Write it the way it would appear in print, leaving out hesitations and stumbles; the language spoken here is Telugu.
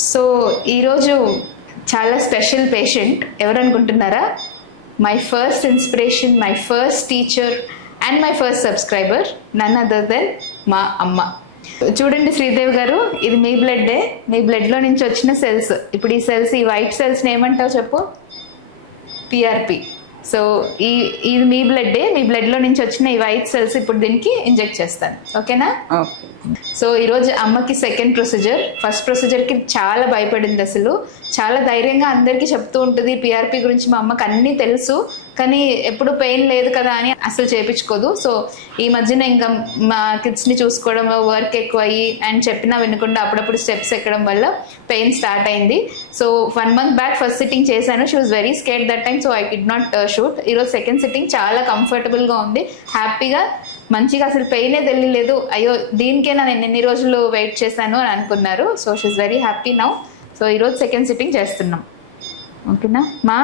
సో ఈరోజు చాలా స్పెషల్ పేషెంట్ ఎవరు అనుకుంటున్నారా? My first inspiration, my first teacher and my first subscriber, none other than మా అమ్మ. చూడండి శ్రీదేవి గారు, ఇది మీ బ్లడ్డే, మీ బ్లడ్లో నుంచి వచ్చిన సెల్స్. ఇప్పుడు ఈ సెల్స్, ఈ వైట్ సెల్స్ని ఏమంటావు చెప్పు? పిఆర్పి. సో ఇది మీ బ్లడ్డే, మీ బ్లడ్లో నుంచి వచ్చిన ఈ వైట్ సెల్స్ ఇప్పుడు దీనికి ఇంజెక్ట్ చేస్తాను, ఓకేనా? ఓకే. సో ఈరోజు అమ్మకి సెకండ్ ప్రొసీజర్. ఫస్ట్ ప్రొసీజర్కి చాలా భయపడింది, అసలు చాలా ధైర్యంగా అందరికీ చెప్తూ ఉంటుంది పిఆర్పి గురించి. మా అమ్మకి అన్నీ తెలుసు, కానీ ఎప్పుడు పెయిన్ లేదు కదా అని అసలు చేయించుకోదు. సో ఈ మధ్యన ఇంకా మా కిడ్స్ని చూసుకోవడం, వర్క్ ఎక్కువ అయ్యి అండ్ చెప్పినా వినకుండా అప్పుడప్పుడు స్టెప్స్ ఎక్కడం వల్ల పెయిన్ స్టార్ట్ అయింది. So 1 month back first sitting చేశాను. She was very scared that time, so I could not shoot. ఈరోజు సెకండ్ సిట్టింగ్ చాలా కంఫర్టబుల్గా ఉంది, హ్యాపీగా, మంచిగా, అసలు పెయినే తెలియలేదు. అయ్యో దీనికేనా నేను ఎన్ని రోజులు వెయిట్ చేశాను అని అనుకున్నారు. So she is very happy now. So ఈరోజు సెకండ్ సిట్టింగ్ చేస్తున్నాం, ఓకేనా మా?